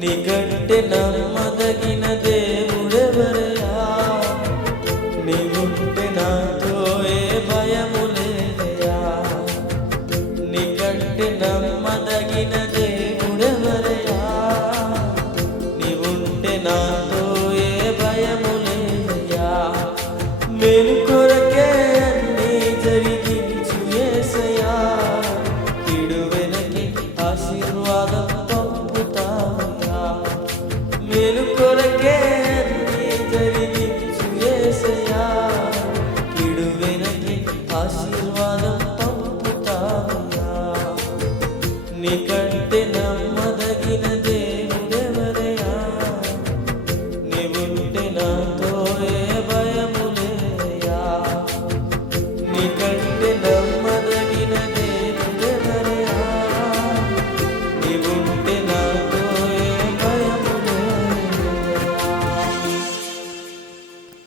నీకంటే నమ్మదగిన దేవుడెవరయా నీవుంటే నాతో ఏ భయము లేదయా నీకంటే నమ్మదగిన దేవుడెవరయా నీవుంటే నాతో ఏ భయము లేదయా నేను కట్టి నమ్మదగిన దేవుడెవరయా నీవుంటే నాతో ఏ భయములేయా? నీ